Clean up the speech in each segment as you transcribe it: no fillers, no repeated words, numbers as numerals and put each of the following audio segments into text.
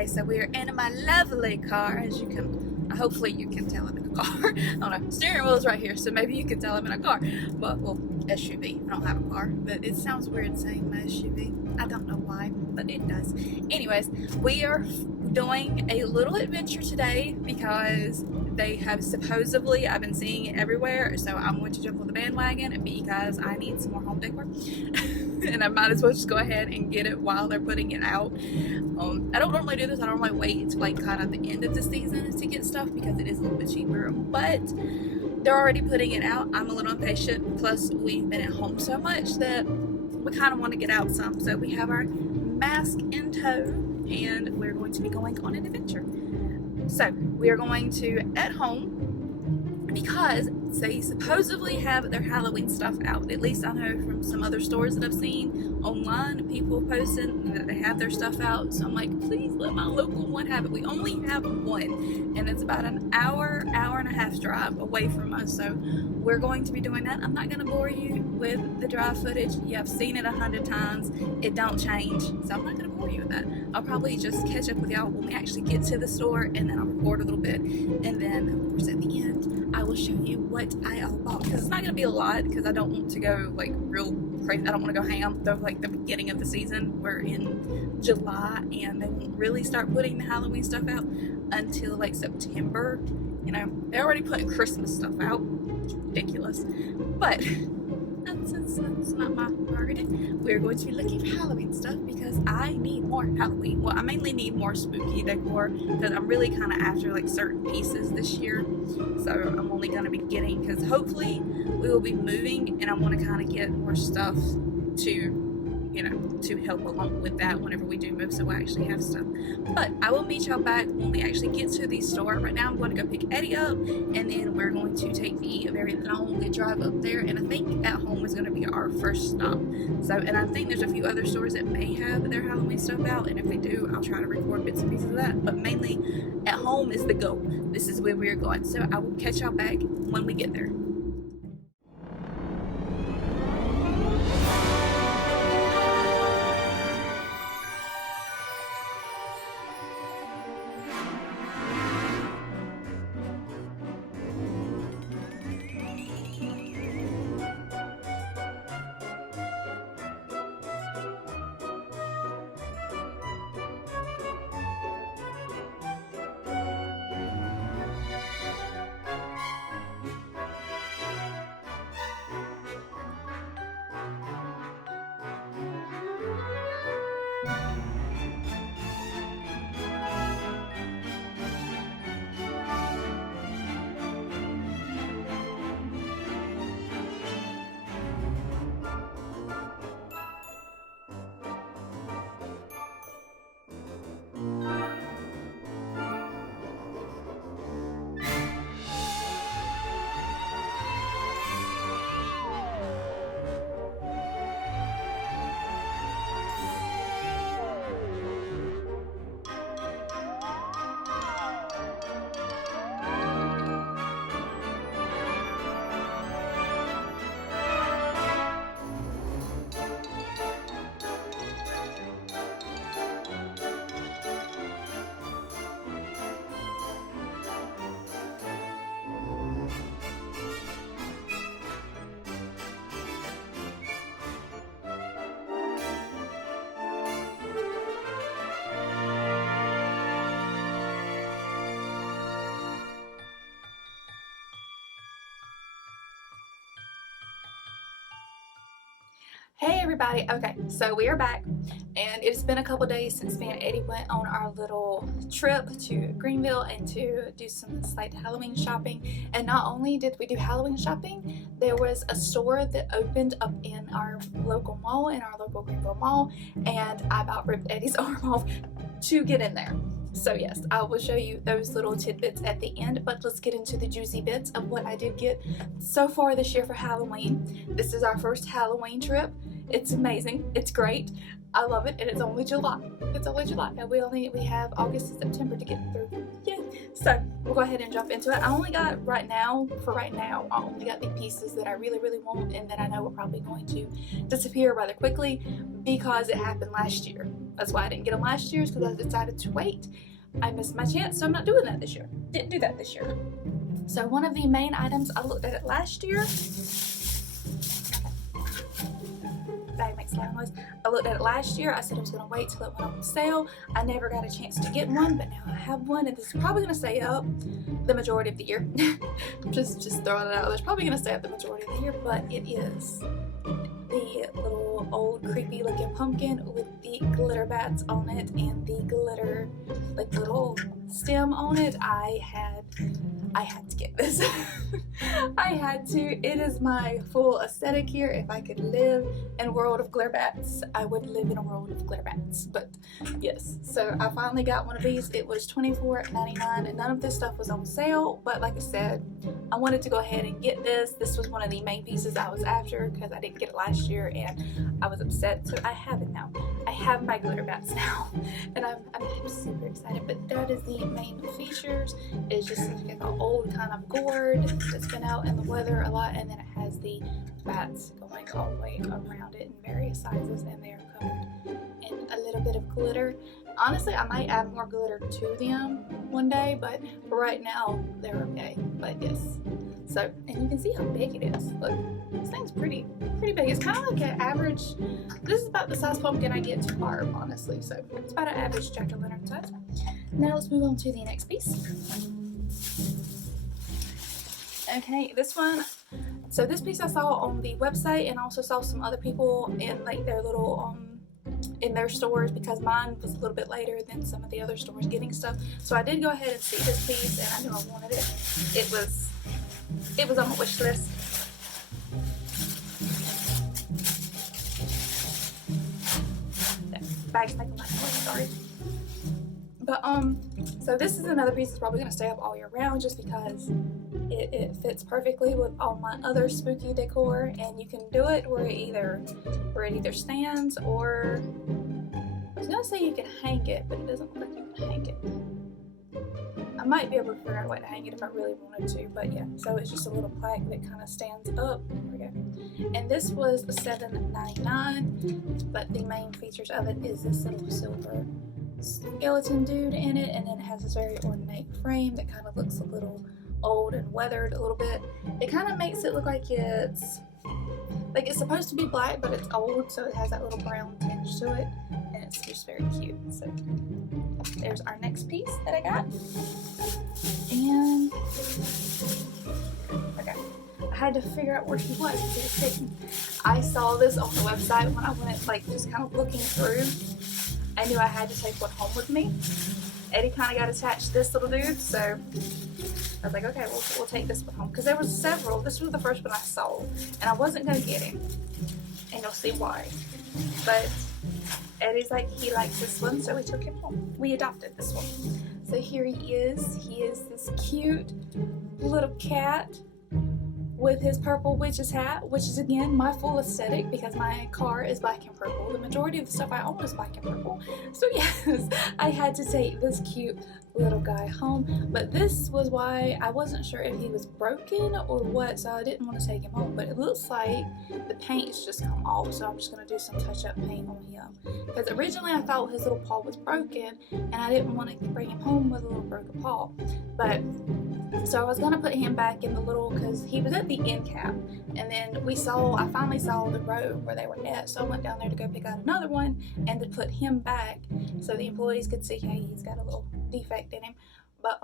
Okay, so we are in my lovely car, as you can, hopefully you can tell I'm in a car. I don't know, steering wheel is right here, so maybe you can tell I'm in a car. But, well, SUV, I don't have a car, but it sounds weird saying my SUV. I don't know why, but it does. Anyways, we are doing a little adventure today because they have supposedly, I've been seeing it everywhere, so I'm going to jump on the bandwagon because I need some more home decor. And I might as well just go ahead and get it while they're putting it out. I don't normally do this. I don't normally wait to like kind of the end of the season to get stuff because it is a little bit cheaper, but they're already putting it out. I'm a little impatient, plus we've been at home so much that we kind of want to get out some. So we have our mask in tow and we're going to be going on an adventure. So we are going to, at home, because they supposedly have their Halloween stuff out. At least I know from some other stores that I've seen online, people posting that they have their stuff out. So I'm like, please let my local one have it. We only have one, and it's about an hour and a half drive away from us. So we're going to be doing that. I'm not going to bore you with the drive footage. You have seen it 100 times. It don't change. So I'm not going to bore you with that. I'll probably just catch up with y'all when we actually get to the store, and then I'll record a little bit. And then, of course, at the end, I will show you what I all bought. Because it's not going to be a lot, because I don't want to go, like, real crazy. I don't want to go ham, though, like, the beginning of the season. We're in July, and they won't really start putting the Halloween stuff out until, like, September. You know, they're already putting Christmas stuff out. It's ridiculous. But that's not my priority. We're going to be looking for Halloween stuff because I need more Halloween. Well, I mainly need more spooky decor because I'm really kind of after like certain pieces this year. So I'm only going to be getting, because hopefully we will be moving and I want to kind of get more stuff to, you know, to help along with that whenever we do move, so we'll actually have stuff. But I will meet y'all back when we actually get to the store. Right now I'm going to go pick Eddie up, and then we're going to take the very long drive up there, and I think at home is going to be our first stop. So, and I think there's a few other stores that may have their Halloween stuff out, and if they do, I'll try to record bits and pieces of that, but mainly at home is the goal. This is where we're going, so I will catch y'all back when we get there. Hey everybody, okay, so we are back, and it's been a couple days since me and Eddie went on our little trip to Greenville and to do some slight Halloween shopping. And not only did we do Halloween shopping, there was a store that opened up in our local mall, in our local Greenville mall, and I about ripped Eddie's arm off to get in there. So yes, I will show you those little tidbits at the end, but let's get into the juicy bits of what I did get so far this year for Halloween. This is our first Halloween trip. It's amazing. It's great. I love it, and it's only July. It's only July, and we have August and September to get through. Yeah. So we'll go ahead and jump into it. I only got for right now, I only got the pieces that I really, really want and that I know are probably going to disappear rather quickly because it happened last year. That's why I didn't get them last year, is because I decided to wait. I missed my chance, so I'm not doing that this year. Didn't do that this year. So one of the main items, I looked at it last year. Bag makes a loud noise. I looked at it last year. I said I was going to wait till it went on sale. I never got a chance to get one, but now I have one, and this is probably going to stay up the majority of the year. just throwing it out. It's probably going to stay up the majority of the year, but it is the little old creepy looking pumpkin with the glitter bats on it and the glitter, like little stem on it. I had to get this. I had to. It is my full aesthetic here. If I could live in a world of glitter bats, I would live in a world of glitter bats. But yes, so I finally got one of these. It was $24.99 and none of this stuff was on sale. But like I said, I wanted to go ahead and get this. This was one of the main pieces I was after because I didn't get it last year and I was upset. So I have it now. I have my glitter bats now, and I'm super excited. But that is the main features. It's just like an old kind of gourd that's been out in the weather a lot, and then it has the bats going all the way around it in various sizes, and they are covered in a little bit of glitter. Honestly, I might add more glitter to them one day, but for right now they're okay. But yes, so, and you can see how big it is. Look, this thing's pretty big. It's kind of like an average. This is about the size pumpkin I get to carve, honestly. So it's about an average jack-o'-lantern size. Now let's move on to the next piece. Okay, this one. So this piece I saw on the website, and I also saw some other people in like their little in their stores, because mine was a little bit later than some of the other stores getting stuff. So I did go ahead and see this piece, and I knew I wanted it. It was on my wish list. The bag's making my noise, sorry. But so this is another piece that's probably gonna stay up all year round, just because it fits perfectly with all my other spooky decor, and you can do it where it either stands, or I was gonna say you can hang it, but it doesn't look like you can hang it. I might be able to figure out a way to hang it if I really wanted to, but yeah. So it's just a little plaque that kind of stands up. There we go. And this was $7.99, but the main features of it is this little silver skeleton dude in it, and then it has this very ornate frame that kind of looks a little old and weathered a little bit. It kind of makes it look like it's supposed to be black, but it's old, so it has that little brown tinge to it, and it's just very cute. So there's our next piece that I got. And okay, I had to figure out where he was because he was hidden. I saw this on the website when I went like just kind of looking through. I knew I had to take one home with me. Eddie kind of got attached to this little dude, so I was like, okay, we'll take this one home. Because there was several. This was the first one I saw, and I wasn't going to get him. And you'll see why. But Eddie's like, he likes this one, so we took him home. We adopted this one. So here he is. He is this cute little cat with his purple witch's hat, which is again my full aesthetic because my car is black and purple. The majority of the stuff I own is black and purple. So yes, I had to take this cute little guy home, but this was why I wasn't sure if he was broken or what, so I didn't want to take him home. But it looks like the paint's just come off, so I'm just going to do some touch-up paint on him, because originally I thought his little paw was broken and I didn't want to bring him home with a little broken paw. But so I was going to put him back in the little, because he was at the end cap, and then I finally saw the row where they were at, so I went down there to go pick out another one and to put him back so the employees could see, hey, he's got a little defect in him. But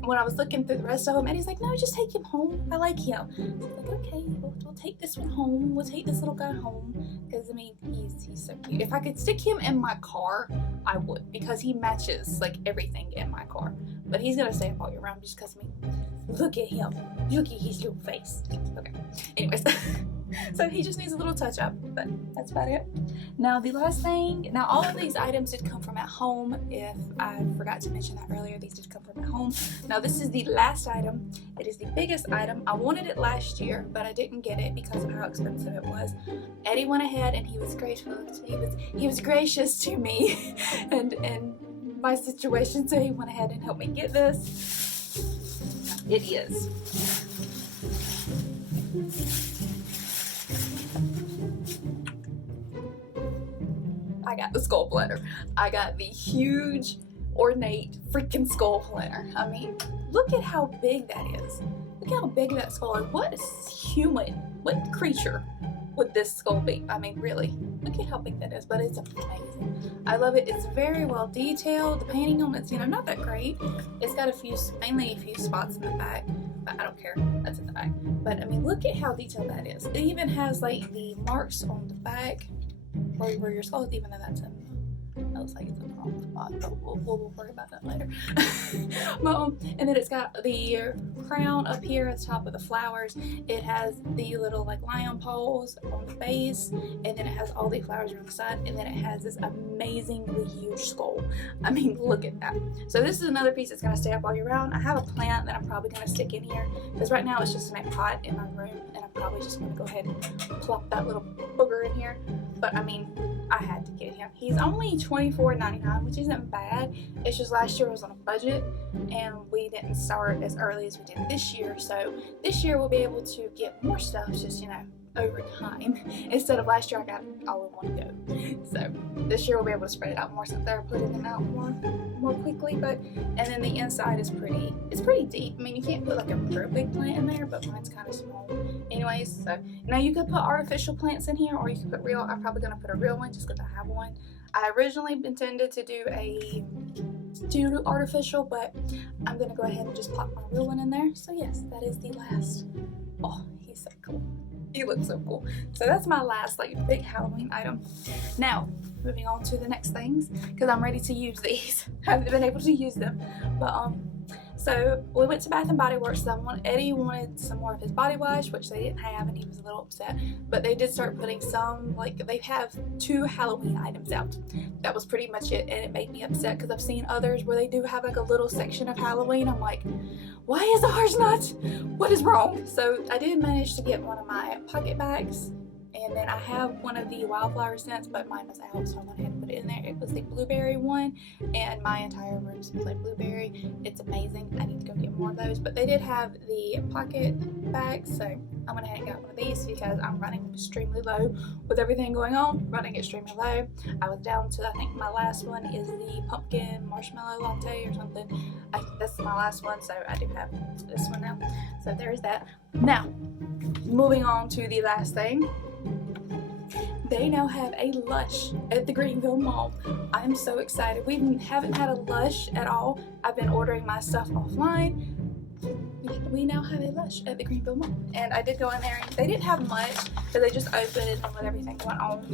when I was looking through the rest of them, and he's like, no, just take him home, I like him. So I was like, okay, we'll take this one home, we'll take this little guy home, because I mean, he's so cute. If I could stick him in my car, I would, because he matches like everything in my car. But he's gonna stay up all year round just because, I mean, look at him, look at his little face. Okay, anyways. So he just needs a little touch up, but that's about it. Now the last thing, now all of these items did come from at home. If I forgot to mention that earlier, these did come from at home. Now this is the last item. It is the biggest item. I wanted it last year, but I didn't get it because of how expensive it was. Eddie went ahead and he was gracious. He was gracious to me and my situation, so he went ahead and helped me get this. It is. I got the skull planner. I got the huge, ornate, freaking skull planner. I mean, look at how big that is. Look how big that skull is. What human, what creature would this skull be? I mean, really, look at how big that is, but it's amazing. I love it. It's very well detailed. The painting on it's, not that great. It's got mainly a few spots in the back, but I don't care. That's in the back. But I mean, look at how detailed that is. It even has like the marks on the back where your skull is, even though that's in. It looks like it's in the wrong spot, but we'll worry about that later. And then it's got the crown up here at the top of the flowers. It has the little like lion paws on the base, and then it has all the flowers on the side, and then it has this amazingly huge skull. I mean, look at that. So this is another piece that's going to stay up all year round. I have a plant that I'm probably going to stick in here, because right now it's just in a pot in my room, and I'm probably just going to go ahead and plop that little booger in here. But I mean, I had to get him. He's only $24.99, which isn't bad. It's just last year was on a budget, and we didn't start as early as we did this year. So this year we'll be able to get more stuff, just over time. Instead of last year, I got it all in one go. So this year we'll be able to spread it out more, since they're putting them out more quickly. And then the inside is it's pretty deep. I mean, you can't put like a real big plant in there, but mine's kind of small. Anyways, so now you could put artificial plants in here, or you could put real. I'm probably gonna put a real one just because I have one. I originally intended to do artificial, but I'm gonna go ahead and just pop my real one in there. So yes, that is the last. Oh, he's so cool. He looks so cool. So that's my last like big Halloween item. Now, moving on to the next things, because I'm ready to use these. I haven't been able to use them, but so we went to Bath and Body Works. Eddie wanted some more of his body wash, which they didn't have, and he was a little upset. But they did start putting some, like they have 2 Halloween items out. That was pretty much it, and it made me upset because I've seen others where they do have like a little section of Halloween. I'm like, why is ours not? What is wrong? So I did manage to get one of my pocket bags. And then I have one of the wildflower scents, but mine was out, so I went ahead and put it in there. It was the blueberry one, and my entire room smells like blueberry. It's amazing. I need to go get more of those. But they did have the pocket bags, so I went ahead and got one of these because I'm running extremely low with everything going on. Running extremely low. I was down to, I think my last one is the pumpkin marshmallow latte or something. That's my last one, so I do have this one now. So there's that. Now, moving on to the last thing. They now have a Lush at the Greenville Mall. I'm so excited. We haven't had a Lush at all. I've been ordering my stuff offline. We now have a Lush at the Greenville Mall. And I did go in there, and they didn't have much, so they just opened it, and with everything going on,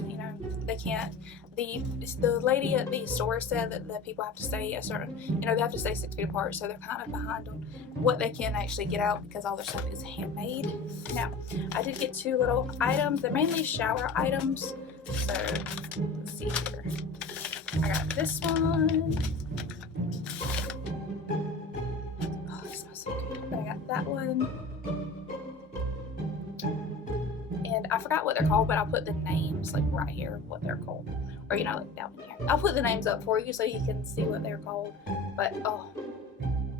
they can't. The lady at the store said that the people have to stay a certain, they have to stay 6 feet apart, so they're kind of behind on what they can actually get out because all their stuff is handmade. Now, I did get 2 little items. They're mainly shower items. So, let's see here. I got this one. Oh, it smells so good. But I got that one. And I forgot what they're called, but I'll put the names like right here, what they're called. Or like down here. I'll put the names up for you so you can see what they're called. But oh,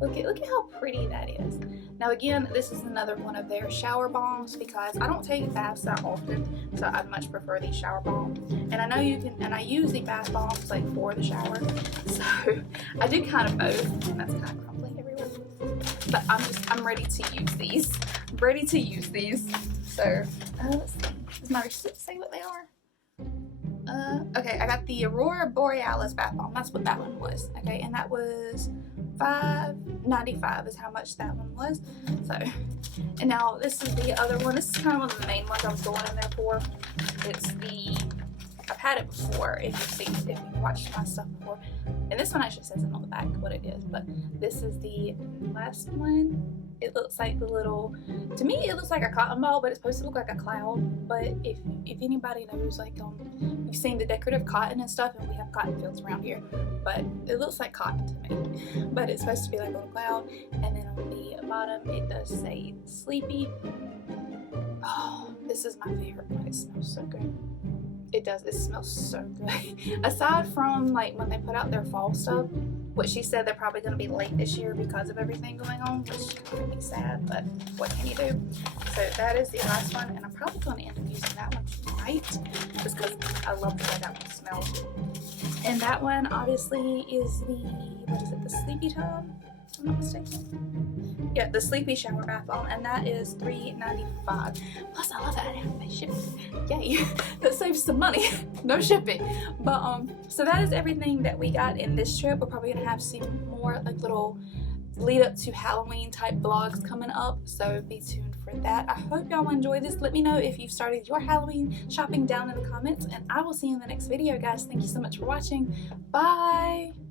look at how pretty that is. Now again, this is another one of their shower bombs because I don't take baths that often, so I much prefer these shower bombs. And I know you can, and I use the bath bombs like for the shower. So I did kind of both, and that's kind of crumbling everywhere. But I'm ready to use these. I'm ready to use these. So let's see. Does my receipt say what they are? Okay, I got the Aurora Borealis bath bomb. That's what that one was. Okay, and that was $5.95 is how much that one was. So, and now this is the other one. This is kind of one of the main ones I was going in there for. I've had it before if you've watched my stuff before. And this one actually says it on the back what it is, but this is the last one. It looks like to me it looks like a cotton ball, but it's supposed to look like a cloud. But if anybody knows, like you've seen the decorative cotton and stuff, and we have cotton fields around here, but it looks like cotton to me. But it's supposed to be like a little cloud, and then on the bottom it does say sleepy. Oh, this is my favorite one. It smells so good. It does. It smells so good. Aside from like when they put out their fall stuff, what she said, they're probably going to be late this year because of everything going on, which could be sad, but what can you do? So that is the last one, and I'm probably going to end up using that one tonight just because I love the way that one smells. And that one obviously is the, what is it, the Sleepy Tub, if I'm not mistaken. Yeah, the Sleepy Shower Bath Bomb, and that is $3.95. Plus, I love that I have my shipping. Yay, that saves some money. No shipping. But so that is everything that we got in this trip. We're probably gonna have some more like little lead up to Halloween type vlogs coming up, so be tuned for that. I hope y'all enjoy this. Let me know if you've started your Halloween shopping down in the comments, and I will see you in the next video, guys. Thank you so much for watching. Bye.